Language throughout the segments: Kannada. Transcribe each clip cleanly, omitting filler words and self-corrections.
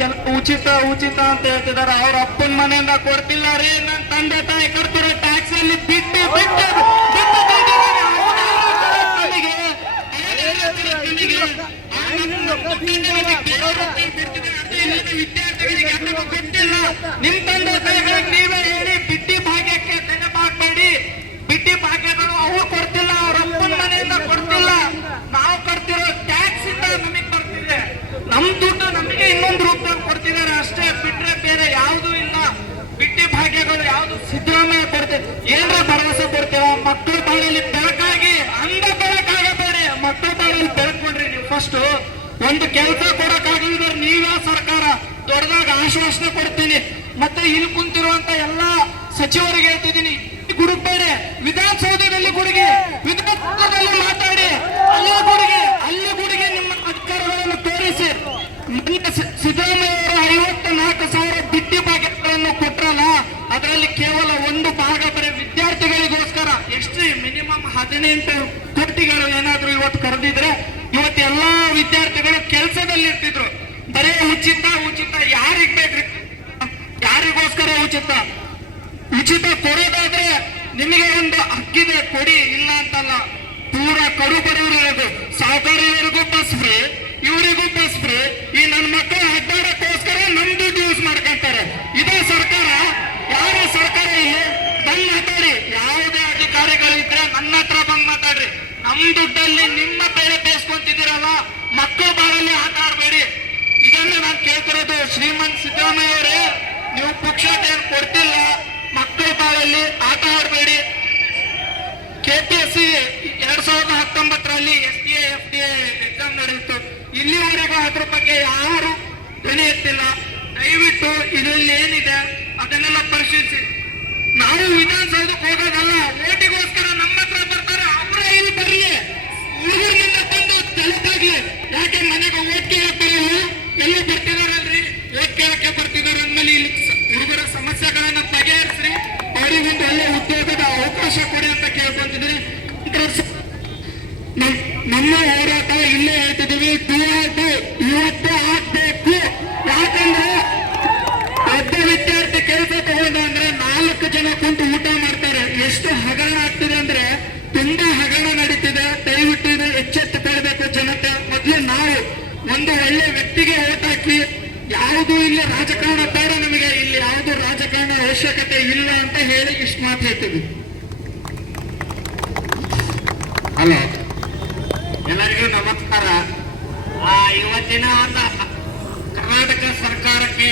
ನಮಗೆಲ್ಲ ಉಚಿತ ಉಚಿತ ಅಂತ ಹೇಳ್ತಿದಾರೆ. ಅವ್ರ ಅಪ್ಪನ ಮನೆಯಿಂದ ಕೊಡ್ತಿಲ್ಲ ರೀ. ನನ್ನ ತಂದೆ ತಾಯಿ ಕಟ್ತಿರೋ ಟ್ಯಾಕ್ಸ್ ಅಲ್ಲಿ ಬಿಟ್ಟು ಬಿಟ್ಟು ಬಿಟ್ಟು ವಿದ್ಯಾರ್ಥಿಗಳಿಗೆ ಗೊತ್ತಿಲ್ಲ. ನಿಮ್ ತಂದೆ ತಾಯಿಗಳಿಗೆ ನೀವೇ ಹೇಳಿ, ಬಿಟ್ಟಿ ಭಾಗ್ಯಕ್ಕೆ ತೆನೆ ಮಾಡಬೇಡಿ. ಬಿಟ್ಟಿ ಭಾಗ್ಯಗಳು ಅವ್ರು ಕೊಡ್ತಿಲ್ಲ, ಅವ್ರ ಅಪ್ಪನ ಮನೆಯಿಂದ ಕೊಡ್ತಿಲ್ಲ. ನಾವು ಕಟ್ತಿರೋ ಟ್ಯಾಕ್ಸ್ ಇಂದ ನಮಗ್ ಬರ್ತಿದೆ. ನಮ್ ದುಡ್ಡು ನಮಗೆ ಇನ್ನೊಂದು ರೂಪದಲ್ಲಿ ಕೊಡ್ತಿದ್ದಾರೆ ಅಷ್ಟೇ, ಬಿಟ್ರೆ ಬೇರೆ ಯಾವುದೂ ಇಲ್ಲ. ಬಿಟ್ಟಿ ಭಾಗ್ಯಗಳು ಯಾವ್ದು ಸಿದ್ದರಾಮಯ್ಯ ಕೊಡ್ತೇವೆ. ಏನ್ರ ಭರವಸೆ ಕೊಡ್ತೀವ? ಮಕ್ಕಳ ಬಾಳಲ್ಲಿ ಬೆಳಕಾಗಿ ಅಂದ ಬೆಳಕಾಗಬೇಡಿ, ಮಕ್ಕಳ ಬಾಳಲ್ಲಿ ಬೆಳಕೊಂಡ್ರಿ. ನೀವು ಫಸ್ಟ್ ಒಂದು ಕೆಲಸ ಕೊಡಕ್ಕಾಗಲಿದ್ರೆ ನೀವೇ ಸರ್ಕಾರ ದೊಡ್ಡದಾಗ ಆಶ್ವಾಸನೆ ಕೊಡ್ತೀನಿ. ಮತ್ತೆ ಇಲ್ಲಿ ಕುಂತಿರುವಂತ ಎಲ್ಲಾ ಸಚಿವರಿಗೆ ಹೇಳ್ತಿದ್ದೀನಿ, ಗುಡುಗಬೇಡಿ. ವಿಧಾನಸೌಧದಲ್ಲಿ ಗುಡುಗಿ, ವಿಧಾನಸೌಧದಲ್ಲಿ ಮಾತಾಡಿ, ಅಲ್ಲಿ ಗುಡುಗಿ ನಿಮ್ಮ ಅಧಿಕಾರಗಳನ್ನು ತೋರಿಸಿ. ಸಿದ್ದರಾಮಯ್ಯ ಅವರು 54,000 ಬಿಟ್ಟಿ ಭಾಗ್ಯಗಳನ್ನು ಕೊಟ್ರಲ್ಲ, ಅದರಲ್ಲಿ ಕೇವಲ ಒಂದು ಭಾಗ ಬರೀ ವಿದ್ಯಾರ್ಥಿಗಳಿಗೋಸ್ಕರ. ಎಷ್ಟು ಮಿನಿಮಮ್ 18 ಕೋಟಿಗಳು ಏನಾದ್ರು ಇವತ್ತು ಕರೆದಿದ್ರೆ ಇವತ್ತು ಎಲ್ಲಾ ವಿದ್ಯಾರ್ಥಿಗಳು ಕೆಲಸದಲ್ಲಿ ಇರ್ತಿದ್ರು. ಬರೀ ಉಚಿತ ಉಚಿತ ಯಾರಿಗ್ ಬೇಕ್ರಿ? ಯಾರಿಗೋಸ್ಕರ ಉಚಿತ? ಉಚಿತ ಕೊಡೋದಾದ್ರೆ ನಿಮಗೆ ಒಂದು ಹಕ್ಕಿದೆ, ಕೊಡಿ, ಇಲ್ಲ ಅಂತಲ್ಲ. ಪೂರ ಕಡು ಬಡವರಿರೋದು ಸಾವುಕಾರಿಯವರಿಗೂ ಬಸ್ ಫ್ರೀ, ಇವರಿಗೂ ಬಸ್ ಫ್ರೀ. ಈ ನನ್ನ ಮಕ್ಕಳು ಅಡ್ಡಾಡಕ್ಕೋಸ್ಕರ ನಮ್ ದುಡ್ಡು ಯೂಸ್ ಮಾಡ್ಕೊಂತಾರೆ. ಇದೇ ಸರ್ಕಾರ? ಯಾರ ಸರ್ಕಾರ ಇಲ್ಲಿ? ಬಂದ್ ಮಾತಾಡಿ. ಯಾವುದೇ ಅಧಿಕಾರಿಗಳಿದ್ರೆ ನನ್ನ ಹತ್ರ ಬಂದ್ ಮಾತಾಡ್ರಿ. ನಮ್ ದುಡ್ಡಲ್ಲಿ ನಿಮ್ಮ ಬೇರೆ ಬೇಯಿಸ್ಕೊಂತಿದ್ದೀರಲ್ಲ, ಮಕ್ಕಳು ಬಾಳಲ್ಲಿ ಆಟ ಆಡಬೇಡಿ. ಇದನ್ನ ನಾನು ಕೇಳ್ತಿರೋದು. ಶ್ರೀಮಂತ್ ಸಿದ್ದರಾಮಯ್ಯ ಅವರೇ, ನೀವು ಪುಕ್ಷಾಟ ಏನು ಕೊಡ್ತಿಲ್ಲ, ಮಕ್ಕಳ ಬಾಳಲ್ಲಿ ಆಟ ಆಡಬೇಡಿ. KPSC 2019ರಲ್ಲಿ STA FTA ಎಕ್ಸಾಮ್ ನಡೆಯಿತು. ಇಲ್ಲಿವರೆಗೂ ಅದ್ರ ಬಗ್ಗೆ ಯಾರು ಧ್ವನಿ ಎತ್ತಿಲ್ಲ. ದಯವಿಟ್ಟು ಇದರಲ್ಲಿ ಏನಿದೆ ಅದನ್ನೆಲ್ಲ ಪರಿಶೀಲಿಸಿ. ನಾವು ವಿಧಾನಸೌಧಕ್ಕೆ ಹೋಗೋದಲ್ಲ, ಓಟಿಗೋಸ್ಕರ ನಮ್ಮ ಹತ್ರ ಬರ್ತಾರೆ, ಅವರೇ ಇಲ್ಲಿ ಬರಲಿ, ಹುಡುಗರಿಂದ ಬಂದು ತಲುಪಾಗ್ಲಿ. ಯಾಕೆ ಮನೆಗೆ ಓಟ್ ಕೇಳಕ್ ಬರಲ್ಲ? ಎಲ್ಲ ಬರ್ತಿದಾರಲ್ರಿ, ಓಟ್ ಕೇಳಕ್ಕೆ ಬರ್ತಿದಾರೆ ಅಂದ್ಮೇಲೆ ಇಲ್ಲಿ ಹುಡುಗರ ಸಮಸ್ಯೆಗಳನ್ನ ಬಗೆಹರಿಸ್ರಿ, ಅವರಿಗೊಂದು ಒಳ್ಳೆ ಉದ್ಯೋಗದ ಅವಕಾಶ ಕೊಡಿ ಅಂತ ಕೇಳ್ಕೊಂತಿದ್ರಿ. ನಮ್ಮ ಹೋರಾಟ ಇಲ್ಲೇ ಹೇಳ್ತಿದ್ದೀವಿ, ಇವತ್ತು ಆಗ್ಬೇಕು. ಯಾಕಂದ್ರೆ ಒಬ್ಬ ವಿದ್ಯಾರ್ಥಿ ಕೆಲಸ ತಗೊಂಡ ಅಂದ್ರೆ 4 ಜನ ಕುಂತು ಊಟ ಮಾಡ್ತಾರೆ. ಎಷ್ಟು ಹಗರಣ ಆಗ್ತಿದೆ ಅಂದ್ರೆ ತುಂಬಾ ಹಗರಣ ನಡೀತಿದೆ. ದಯವಿಟ್ಟು ಇದು ಎಚ್ಚೆತ್ತುಕೊಳ್ಬೇಕು ಜನತೆ. ಮೊದಲು ನಾವು ಒಂದು ಒಳ್ಳೆ ವ್ಯಕ್ತಿಗೆ ಓಟ್ ಹಾಕಿ. ಯಾವುದು ಇಲ್ಲಿ ರಾಜಕಾರಣ ಬೇಡ ನಮಗೆ, ಇಲ್ಲಿ ಯಾವುದು ರಾಜಕಾರಣ ಅವಶ್ಯಕತೆ ಇಲ್ಲ ಅಂತ ಹೇಳಿ ಇಷ್ಟು ಮಾತು ಹೇಳ್ತೀವಿ. ಹಲೋ, ಎಲ್ಲರಿಗೂ ನಮಸ್ಕಾರ. ಇವತ್ತಿನ ಕರ್ನಾಟಕ ಸರ್ಕಾರಕ್ಕೆ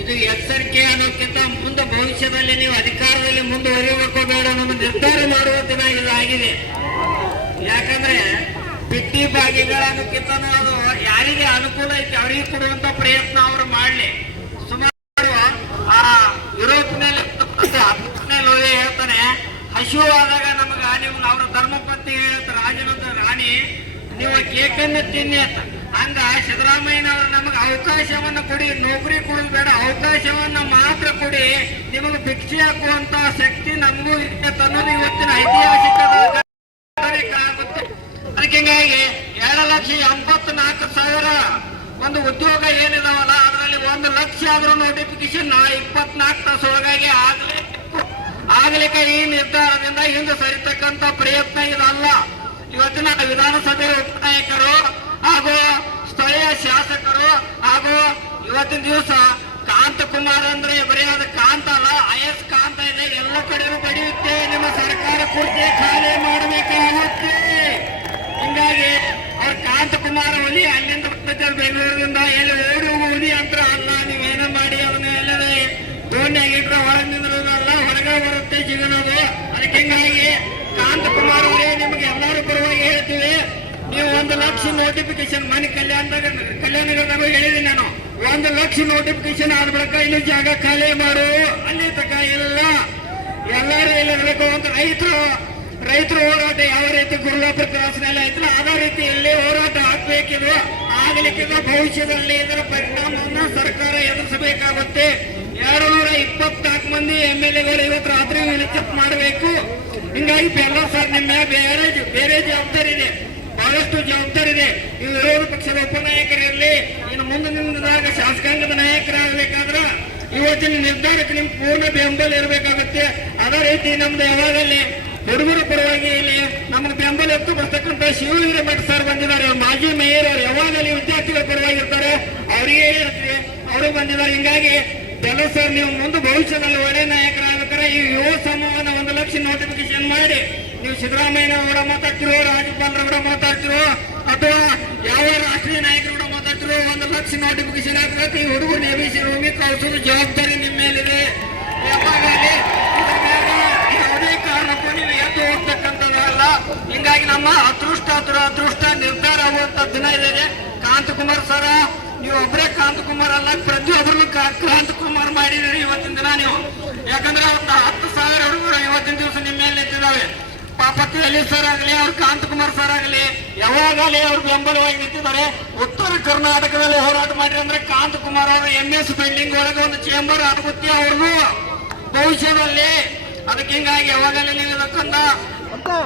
ಇದು ಎಚ್ಚರಿಕೆ ಅನ್ನೋಕ್ಕಿಂತ ಮುಂದೆ ಭವಿಷ್ಯದಲ್ಲಿ ನೀವು ಅಧಿಕಾರದಲ್ಲಿ ಮುಂದುವರಿಯಬೇಕು ಬೇಡ ನಮ್ಮ ನಿರ್ಧಾರ ಮಾಡುವ ದಿನ ಇದಾಗಿದೆ. ಯಾಕಂದ್ರೆ ಬಿಟ್ಟಿ ಭಾಗ್ಯಗಳನ್ನಕ್ಕಿಂತ ಅದು ಯಾರಿಗೆ ಅನುಕೂಲ ಐತಿ ಅವರಿಗೆ ಕೊಡುವಂತ ಪ್ರಯತ್ನ ಅವರು ಮಾಡಲಿ. ಸುಮಾರು ಯುರೋಪ್ನಲ್ಲಿ ಹೇಳ್ತಾನೆ, ಹಸಿವಾದಾಗ ನಮಗ ನೀವು ಅವರ ಧರ್ಮಪತ್ನಿ ಹೇಳ್ತಾರೆ, ರಾಜನಂದ ರಾಣಿ ನೀವು ಕೇಕನ್ನು ತಿನ್ನಿ ಅಂತ. ಹಂಗ ಸಿದ್ದರಾಮಯ್ಯನವರು ನಮಗೆ ಅವಕಾಶವನ್ನ ಕೊಡಿ, ನೌಕರಿ ಕೊಡೋದು ಬೇಡ, ಅವಕಾಶವನ್ನ ಮಾತ್ರ ಕೊಡಿ. ನಿಮಗೆ ಭಿಕ್ಷೆ ಹಾಕುವಂತ ಶಕ್ತಿ ನಮಗೂ ಇದೆ ಅನ್ನೋದು ಇವತ್ತಿನ ಐತಿಹಾಸಿಕ ಆಗುತ್ತೆ. ಅದಕ್ಕೆ ಹಿಂಗಾಗಿ 2,84,000 ಒಂದು ಉದ್ಯೋಗ ಏನಿದಾವಲ್ಲ, ಅದರಲ್ಲಿ 1 ಲಕ್ಷ ಆದ್ರೂ ನೋಟಿಫಿಕೇಶನ್ 24 ತಾಸು ಒಳಗಾಗಿ ಆಗ್ಲಿಕ್ಕೆ ಈ ನಿರ್ಧಾರದಿಂದ ಹಿಂದೆ ಸರಿತಕ್ಕಂತ ಪ್ರಯತ್ನ ಇದಲ್ಲ. ಇವತ್ತಿನ ವಿಧಾನಸಭೆ ಉಪನಾಯಕರು ಹಾಗೂ ಸ್ಥಳೀಯ ಶಾಸಕರು ಹಾಗೂ ಇವತ್ತಿನ ದಿವಸ ಕಾಂತಕುಮಾರ್ ಅಂದ್ರೆ ಬರೀ ಅದು ಕಾಂತ ಅಲ್ಲ, IS ಕಾಂತ ಇದೆ. ಎಲ್ಲ ಕಡೆಯೂ ಬಡಿಯುತ್ತೆ. ನಿಮ್ಮ ಸರ್ಕಾರ ಕುರ್ಚಿ ಖಾಲಿ ಮಾಡಬೇಕಾಗುತ್ತೆ. ಹಿಂಗಾಗಿ ಅವ್ರ ಕಾಂತಕುಮಾರ್ ಹುಲಿ ಅಲ್ಲಿಂದ ಬೆಂಗಳೂರಿನಿಂದ ಎಲ್ಲಿ ಓಡಿ ಹೋಗೋ ಹುಲಿ ಅಂತ ಅಲ್ಲ. ನೀವೇನು ಮಾಡಿ ಅದನ್ನ ಎಲ್ಲದೇ ದೋಣಿಯಾಗಿಟ್ರೆ ಹೊರಗೆ ನಿಂದ್ರಲ್ಲ, ಹೊರಗೆ ಬರುತ್ತೆ ಜೀವನದು. ಅದಕ್ಕೆ ಹಿಂಗಾಗಿ ಕಾಂತಕುಮಾರ್ ಅವರೇ, ನಿಮ್ಗೆ ಎಲ್ಲರೂ ಪರವಾಗಿ ಹೇಳ್ತೀವಿ, ನೀವು 1 ಲಕ್ಷ ನೋಟಿಫಿಕೇಶನ್ ಮನೆ ಕಲ್ಯಾಣದಾಗ ಹೇಳಿದೀನಿ ನಾನು. 1 ಲಕ್ಷ ನೋಟಿಫಿಕೇಶನ್ ಆದ ಬಳಿಕ ಇಲ್ಲಿ ಜಾಗ ಖಾಲಿ ಮಾಡು. ಅಲ್ಲಿ ತಕ ಇಲ್ಲ, ಎಲ್ಲರೂ ಇಲ್ಲಿರ್ಬೇಕು ಅಂತ ರೈತರು ಹೋರಾಟ ಯಾವ ರೀತಿ ಗುರುಲಾಪುರ ಕ್ರಾಸ್ನಲ್ಲಿ ಆಯ್ತಲ್ಲ ಅದೇ ರೀತಿ ಇಲ್ಲಿ ಹೋರಾಟ ಆಗ್ಬೇಕಿದು. ಆಗ್ಲಿಕ್ಕಿಂತ ಭವಿಷ್ಯದಲ್ಲಿ ಇದರ ಪರಿಣಾಮವನ್ನು ಸರ್ಕಾರ ಎದುರಿಸಬೇಕಾಗುತ್ತೆ. 224 ಮಂದಿ MLAಗಳು ಇವತ್ತು ರಾತ್ರಿ ವಿಲಿಖಿತ ಮಾಡಬೇಕು. ಹಿಂಗಾಗಿ ಎಲ್ಲ ಸರ್ ನಿಮ್ಮ ಬೇರೆ ಜವಾಬ್ದಾರಿ ಇದೆ. ಬಹಳ ಬಹಳಷ್ಟು ಜವಾಬ್ದಾರಿ ಇದೆ. ಈ ವಿರೋಧ ಪಕ್ಷದ ಉಪನಾಯಕರಿರಲಿ, ಇನ್ನು ಮುಂದಿನ ಶಾಸಕಾಂಗದ ನಾಯಕರಾಗಬೇಕಾದ್ರ ಇವತ್ತಿನ ನಿರ್ಧಾರಕ್ಕೆ ನಿಮ್ ಪೂರ್ಣ ಬೆಂಬಲ ಇರಬೇಕಾಗುತ್ತೆ. ಅದೇ ರೀತಿ ನಮ್ದು ಯಾವಾಗಲೇ ಹುಡುಗರ ಪರವಾಗಿ ಇಲ್ಲಿ ನಮ್ಗೆ ಬೆಂಬಲ ಎತ್ತು ಬರ್ತಕ್ಕಂಥ ಶಿವಗಿರಿ ಮಠ ಸರ್ ಬಂದಿದ್ದಾರೆ. ಮಾಜಿ ಮೇಯರ್ ಅವರು ಯಾವಾಗಲೇ ವಿದ್ಯಾರ್ಥಿಗಳ ಪರವಾಗಿರ್ತಾರೆ, ಅವರಿಗೆ ಹೇಳ್ತೀವಿ, ಅವರು ಬಂದಿದ್ದಾರೆ. ಹಿಂಗಾಗಿ ಎಲ್ಲ ಸರ್ ನೀವು ಮುಂದೆ ಭವಿಷ್ಯದಲ್ಲಿ ಒಳ್ಳೆ ನಾಯಕರಾಗಬೇಕಾರೆ ಈ ಯುವ ಸಮೂಹನ 1 ಲಕ್ಷ ನೋಟಿಫಿಕೇಶನ್ ಮಾಡಿ ನೀವು ಸಿದ್ದರಾಮಯ್ಯ ಕೂಡ ಮಾತಾಡ್ತಿರೋ, ರಾಜ್ಯಪಾಲರ ಕೂಡ ಮಾತಾಡ್ತಿರೋ, ಅಥವಾ ಯಾವ ರಾಷ್ಟ್ರೀಯ ನಾಯಕರು ಕೂಡ ಮಾತಾಡ್ತಿರೋ 1 ಲಕ್ಷ ನೋಟಿಫಿಕೇಶನ್ ಹಾಕಬೇಕು. ಈ ಹುಡುಗರು ಎಬಿಸಿ ರೂಮಿ ಕಳಿಸೋದು ಜವಾಬ್ದಾರಿ ನಿಮ್ಮ ಮೇಲಿದೆ. ಯಾವಾಗಲೇ ಯಾವುದೇ ಕಾರಣಕ್ಕೂ ನೀವು ಎದ್ದು ಹೋಗ್ತಕ್ಕಂಥದ್ದಲ್ಲ. ಹಿಂಗಾಗಿ ನಮ್ಮ ಅದೃಷ್ಟ ನಿರ್ಧಾರ ಆಗುವಂತ ದಿನ ಇದೆ. ಕಾಂತಕುಮಾರ್ ಸರ, ನೀವು ಒಬ್ಬರೇ ಕಾಂತಕುಮಾರ್ ಅಲ್ಲ, ಪ್ರತಿಯೊಬ್ಬರನ್ನು ಕ್ರಾಂತಕುಮಾರ್ ಮಾಡಿದ್ರಿ ಇವತ್ತಿನ ದಿನ ನೀವು. ಯಾಕಂದ್ರೆ ಒಂದು 10,000 ಹುಡುಗರು ಇವತ್ತಿನ ದಿವಸ ನಿಮ್ಮ ಮೇಲೆ ನಿಂತಿದ್ದಾವೆ. ಪಾಪತಿ ಅಲಿ ಸರ್ ಆಗಲಿ, ಅವ್ರು ಕಾಂತಕುಮಾರ್ ಸರ್ ಆಗಲಿ, ಯಾವಾಗಲೇ ಅವ್ರು ಬೆಂಬಲವಾಗಿ ನಿಂತಿದ್ದಾರೆ. ಉತ್ತರ ಕರ್ನಾಟಕದಲ್ಲಿ ಹೋರಾಟ ಮಾಡಿರಿ ಅಂದ್ರೆ ಕಾಂತಕುಮಾರ್ ಅವರು MS ಬಿಲ್ಡಿಂಗ್ ಒಳಗೆ ಒಂದು ಚೇಂಬರ್ ಆಗುತ್ತೆ ಅವ್ರದ್ದು ಭವಿಷ್ಯದಲ್ಲಿ. ಅದಕ್ಕೆ ಹಿಂಗಾಗಿ ಯಾವಾಗಲೇ ನೀವು ಇದಕ್ಕಂದ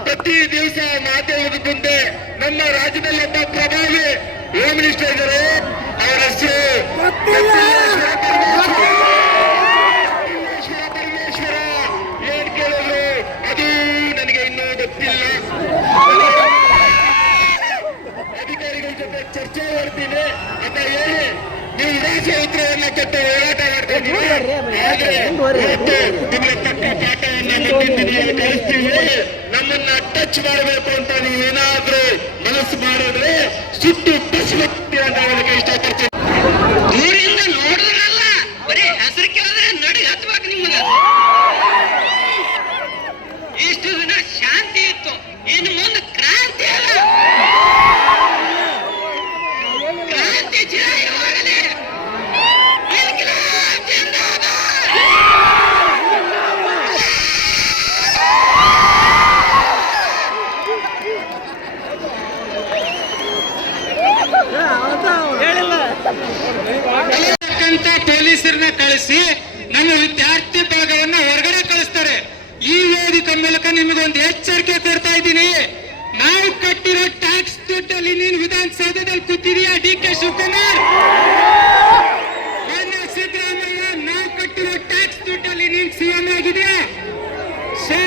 ಪ್ರತಿ ದಿವಸ ಮಾತಾಡೋದು ಮುಂದೆ ನಮ್ಮ ರಾಜ್ಯದಲ್ಲಿ ಒಬ್ಬ ಪ್ರಭಾವಿ ಹೋಮ್ ಮಿನಿಸ್ಟರ್ ಇದ್ದಾರೆ. ಅವರ ಹೆಸರು ಪರಮೇಶ್ವರ. ಏನ್ ಕೇಳಿದ್ರು ಅದು ನನಗೆ ಇನ್ನೂ ಗೊತ್ತಿಲ್ಲ. ಅಧಿಕಾರಿಗಳ ಜೊತೆ ಚರ್ಚೆ ಮಾಡ್ತೀನಿ ಅಂತ ಹೇಳಿ ನೀವು ರಾಜ್ಯ ಉತ್ತರವನ್ನ ಕೊಟ್ಟು ಹೋರಾಟ ಮಾಡ್ತಾ ಇದ್ದೀವಿ. ಆದ್ರೆ ನಿಮಗೆ ತಕ್ಕ ಪಾಠವನ್ನ ಮುಂದಿನ ದಿನ ಕಳಿಸ್ತೀವಿ. ನಮ್ಮನ್ನ ಟಚ್ ಮಾಡಬೇಕು ಅಂತ ನೀವೇನಾದ್ರೂ ಮನಸ್ಸು ಮಾಡಿದ್ರೆ ಸುಟ್ಟು ಬಸವತ್ತಿ ಅಂತ ಹೇಳಕ್ಕೆ ಇಷ್ಟಪಡ್ತೀನಿ. ದೂರಿಂದ ನೋಡಿದ್ರಲ್ಲ, ಬರೀ ಹೆಸರು ಕೇಳಿದ್ರೆ ನಡಿ ಹತ್ಬೇಕು ನಿಮ್ಗೆ. ಇಷ್ಟು ದಿನ ಶಾಂತಿ ಇತ್ತು, ಇನ್ನು ಮುಂದೆ ಕ್ರಾಂತಿ ಅಲ್ಲ, ಕ್ರಾಂತಿ ಚಿರಾಯವಾಗಲಿ. ಪೊಲೀಸರನ್ನ ಕಳಿಸಿ ನಮ್ಮ ವಿದ್ಯಾರ್ಥಿ ಭಾಗವನ್ನ ಹೊರಗಡೆ ಕಳಿಸ್ತಾರೆ. ಈ ವೇದಿಕೆ ಮೂಲಕ ನಿಮಗೊಂದು ಎಚ್ಚರಿಕೆ ಕೊಡ್ತಾ ಇದ್ದೀನಿ. ನಾವು ಕಟ್ಟಿರೋ ಟ್ಯಾಕ್ಸ್ ದುಡ್ಡಲ್ಲಿ ನೀನು ವಿಧಾನಸೌಧದಲ್ಲಿ ಕೂತಿದೀಯಾ DK ಶಿವಕುಮಾರ್? ಸಿದ್ದರಾಮಯ್ಯ, ನಾವು ಕಟ್ಟಿರೋ ಟ್ಯಾಕ್ಸ್ ದುಡ್ಡಲ್ಲಿ ನೀನು CM ಆಗಿದೆಯಾ? ಸೊ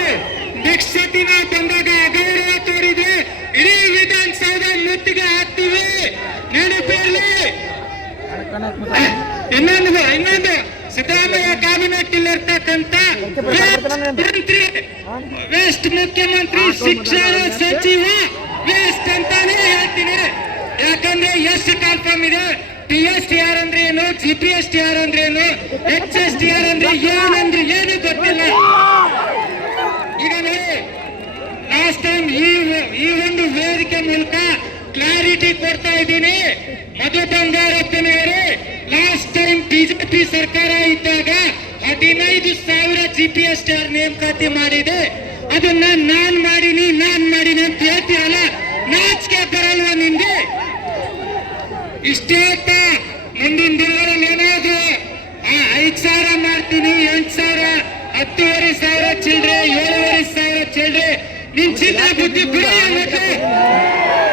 ನೆಕ್ಸ್ಟ್ ಸತಿ ನಾವು ಬಂದಾಗ ಅಗೌರವ ತೋರಿದೆ, ಇಡೀ ವಿಧಾನಸೌಧ ಮುತ್ತಿಗೆ ಹಾಕ್ತೀವಿ, ನೆನಪಿರಲಿ. ಇನ್ನೊಂದು ಸಿದ್ದರಾಮಯ್ಯ ಕ್ಯಾಬಿನೆಟ್ ಇರ್ತಕ್ಕಂಥ ಮಂತ್ರಿ, ವೇಸ್ಟ್ ಮುಖ್ಯಮಂತ್ರಿ, ಶಿಕ್ಷಣ ಸಚಿವ ವೇಸ್ಟ್ ಅಂತಾನೆ ಹೇಳ್ತೀನಿ. ಯಾಕಂದ್ರೆ ಎಷ್ಟು ಕನ್ಫರ್ಮ್ ಇದೆ. PSTR ಅಂದ್ರೆ ಏನು, GPSTR ಅಂದ್ರೆ ಏನು, HSTR ಅಂದ್ರೆ ಏನಂದ್ರೆ ಏನು ಗೊತ್ತಿಲ್ಲ. ಈಗ ನೋಡಿ, ಲಾಸ್ಟ್ ಟೈಮ್ ಈ ಒಂದು ವೇದಿಕೆ ಮೂಲಕ ಕ್ಲಾರಿಟಿ ಕೊಡ್ತಾ ಇದ್ದೀನಿ. ಮಧು ಬಂಗಾರಪ್ಪನವರು ಲಾಸ್ಟ್ ಟೈಮ್ BJP ಸರ್ಕಾರ ಇದ್ದಾಗ 15,000 GPSTR ನೇಮಕಾತಿ ಮಾಡಿದೆ. ಅದನ್ನ ನಾನ್ ಮಾಡಿನಿ ಅಂತ ಹೇಳ್ತೀಯಲ್ಲ, ನಾಚಿಕೆ ಬರಲ್ವ ನಿಂಗೆ? ಇಷ್ಟೇ ಮುಂದಿನ ದಿನಗಳಲ್ಲಿ ಏನಾದ್ರು 5,000 ಮಾಡ್ತೀನಿ, 8,000, 10,500 ಚಿಲ್ಡ್ರೆ, 7,500 ಚಿಲ್ಡ್ರೆ, ನಿನ್ ಚಿಲ್ಲರೆ ಬುದ್ಧಿ ಬಿಡು,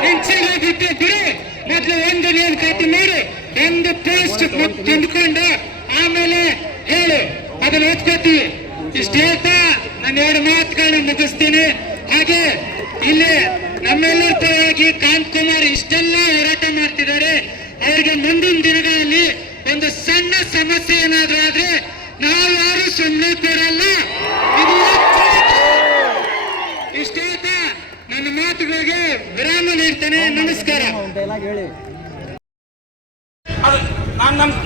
ನಿನ್ ಚಿಲ್ಲರೆ ಬುದ್ಧಿ ಬಿಡು. ಮೊದ್ಲು ಒಂದು ನೇಮಕಾತಿ ಮಾಡಿ, ಒಂದು ಪೋಸ್ಟ್ ತಂದುಕೊಂಡು ಆಮೇಲೆ ಹೇಳು, ಅದನ್ನ ಓದ್ಕೋತೀವಿ. ಇಷ್ಟು ಹೇಳ್ತಾ ನಾನು 2 ಮಾತುಗಳನ್ನ ಮುಗಿಸ್ತೀನಿ. ಹಾಗೆ ಇಲ್ಲಿ ನಮ್ಮೆಲ್ಲರ ಪರವಾಗಿ ಕಾಂತಕುಮಾರ್ ಇಷ್ಟೆಲ್ಲ ಹೋರಾಟ ಮಾಡ್ತಿದ್ದಾರೆ. ಅವರಿಗೆ ಮುಂದಿನ ದಿನಗಳಲ್ಲಿ ಒಂದು ಸಣ್ಣ ಸಮಸ್ಯೆ ಏನಾದ್ರೂ ಆದ್ರೆ ನಾವು ಯಾರು ಸುಮ್ಮನೆ ಕೊಡಲ್ಲ. ಇದು ಇಷ್ಟ ಹೇಳ್ತಾ ನನ್ನ ಮಾತುಗಳಿಗೆ ವಿರಾಮ ನೀಡ್ತೇನೆ. ನಮಸ್ಕಾರ.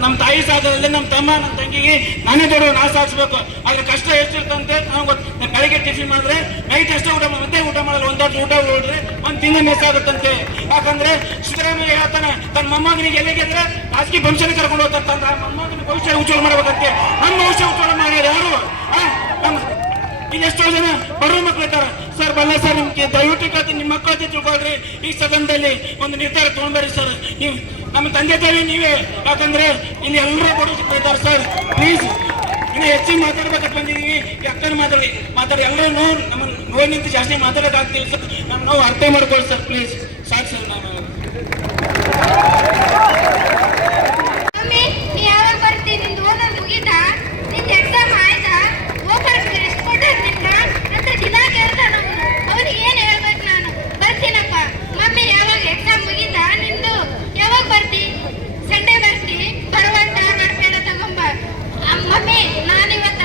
ನಮ್ಮ ತಾಯಿ ಸಾಧದಲ್ಲಿ ನಮ್ಮ ತಮ್ಮ ನಮ್ಮ ತಂಗಿಗೆ ನಾನೇ ದೊಡ್ಡ ನಾ ಸಾಧಿಸ್ಬೇಕು. ಅದ್ರ ಕಷ್ಟ ಎಷ್ಟಿರ್ತಂತೆ ನನಗೆ ಗೊತ್ತು. ಬೆಳಗ್ಗೆ ಟಿಫಿನ್ ಮಾಡಿದ್ರೆ ನೈಟ್ ಅಷ್ಟೇ ಊಟ ಮತ್ತೆ ಊಟ ಮಾಡಲ್ಲ, ಒಂದೊಟ್ಟು ಊಟ ನೋಡಿದ್ರೆ 1 ತಿಂಗಳು ಮಿಸ್ ಆಗುತ್ತಂತೆ. ಯಾಕಂದ್ರೆ ಸಿದ್ದರಾಮಯ್ಯ ಹೇಳ್ತಾನೆ ತನ್ನ ಮೊಮ್ಮಗನಿಗೆ ಎಲ್ಲಿಗೆಂದ್ರೆ ಖಾಸಗಿ ಫಂಕ್ಷನ್ ಕರ್ಕೊಂಡು ಹೋಗ್ತಾರೆ, ತನ್ನ ಮೊಮ್ಮಗನ ಭವಿಷ್ಯ ಉಜ್ವಲ ಮಾಡ್ಬೇಕಂತೆ. ನಮ್ಮ ಭವಿಷ್ಯ ಉಜ್ವಲ ಮಾಡ್ಯಾರ ಯಾರು? ನಮ್ಮ ಈಗ ಎಷ್ಟೋ ಜನ ಬರೋ ಮಕ್ಳು ಇರ್ತಾರೆ. ಸರ್ ಬಲ್ಲ ಸರ್, ನಿಮ್ಗೆ ದಯವಿಟ್ಟು ಕೇಳ್ತೀನಿ, ನಿಮ್ಮ ಮಕ್ಕಳ ಜೊತೆ ತಿಳ್ಕೊಳ್ರಿ. ಈ ಸದನದಲ್ಲಿ ಒಂದು ನಿರ್ಧಾರ ತಗೊಂಡ್ಬರ್ರಿ ಸರ್. ನೀವು ನಮ್ಮ ತಂದೆ ತಾಯಿ ನೀವೇ, ಯಾಕಂದ್ರೆ ಇಲ್ಲಿ ಎಲ್ಲರೂ ಬಡವರು ಇದ್ದಾರೆ ಸರ್. ಪ್ಲೀಸ್ ಇನ್ನು ಹೆಚ್ಚಿಗೆ ಮಾತಾಡ್ಬೇಕಂತ ಬಂದಿದ್ದೀವಿ. ಯಾಕಂದ್ರೆ ಮಾತಾಡಿ ಎಲ್ಲರೂ ನಮ್ಮ ನೋಡಿ ನಿಂತು ಜಾಸ್ತಿ ಮಾತಾಡೋಕ್ಕಾಗ್ತಿಲ್ಲ ಸರ್. ನಮ್ಮ ನಾವು ಅರ್ಥ ಮಾಡ್ಕೊಳ್ಳಿ ಸರ್ ಪ್ಲೀಸ್. ಸಾಕು ಸರ್ ನಾನು ಮಮ್ಮಿ ನೀ ಯಾವಾಗ ಬರ್ತೀನಿ ನಿಂದು ಓದೋದು ಮುಗೀತಾ ನಿಂದ ಎಕ್ಸಾಮ್ ಆಯ್ತಾ ಹೋಗ್ಬಾರ್ದು ಎಷ್ಟು ಕೊಟ್ಟಾರ ನಿನ್ಗ ಅಂತ ದಿನ ಕೇಳ್ತಾನ ಅವನಿಗೆ ಏನ್ ಹೇಳ್ಬೇಕು ನಾನು ಬರ್ತೀನಪ್ಪ ಮಮ್ಮಿ ಯಾವಾಗ ಎಕ್ಸಾಮ್ ಮುಗೀತಾ ನಿಂದು ಯಾವಾಗ ಬರ್ತಿ ಸಂಡೇ ಬರ್ತಿ ಬರುವಂತ ನಡ್ಪೇಡ ತಗೊಂಬ ಮಮ್ಮಿ ನಾನಿವತ್ತ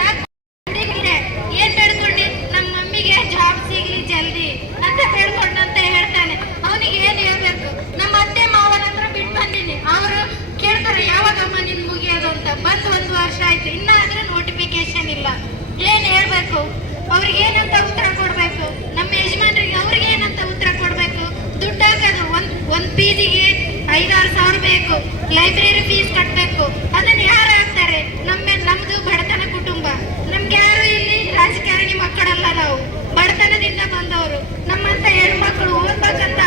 ಏನ್ ಬೇಡ್ಕೊಂಡಿ ನಮ್ಮ ಮಮ್ಮಿಗೆ ಜಾಬ್ ಸಿಗ್ಲಿ ಜಲ್ದಿ ಅಂತ ಬೇಡ್ಕೊಂಡಂತ ಹೇಳ್ತಾನೆ ಅವನಿಗೆ ಏನ್ ಹೇಳ್ಬೇಕು ನಮ್ಮ ಅತ್ತೆ ಮಾವನ ಹತ್ರ ಬಿಟ್ಟು ಬಂದೀನಿ ಅವರು ಕೇಳ್ತಾರೆ ಯಾವಾಗಮ್ಮ ನಿನ್ ಮುಗಿಯೋದು ಅಂತ ಬಂದು 1 ವರ್ಷ ಆಯ್ತು ಇನ್ನಾದ್ರೂ ನೋಟಿಫಿಕೇಶನ್ ಇಲ್ಲ ಏನ್ ಹೇಳ್ಬೇಕು ಅವ್ರಿಗೆ ಏನಂತ ಉತ್ತರ ಕೊಡ್ಬೇಕು ನಮ್ಮ ಯಜಮಾನ್ರಿಗೆ ಅವ್ರಿಗೆ ಏನಂತ ಉತ್ತರ ಕೊಡ್ಬೇಕು ದುಡ್ಡು ಹಾಕೋದು ಒಂದ್ ಪೀಜಿಗೆ 5-6 ಸಾವಿರ ಬೇಕು ಲೈಬ್ರರಿ ಫೀಸ್ ಕಟ್ಬೇಕು ಅದನ್ನ ಯಾರು ಹಾಕ್ತಾರೆ ನಮ್ದು ಬಡತನ ಕುಟುಂಬ ನಮ್ಗೆ ಯಾರು ಇಲ್ಲಿ ರಾಜಕಾರಣಿ ಮಕ್ಕಳಲ್ಲ ನಾವು ಬಡತನದಿಂದ ಬಂದವರು ನಮ್ಮಂತ ಹೆಣ್ಮಕ್ಳು ಓದ್ಬೇಕಂತ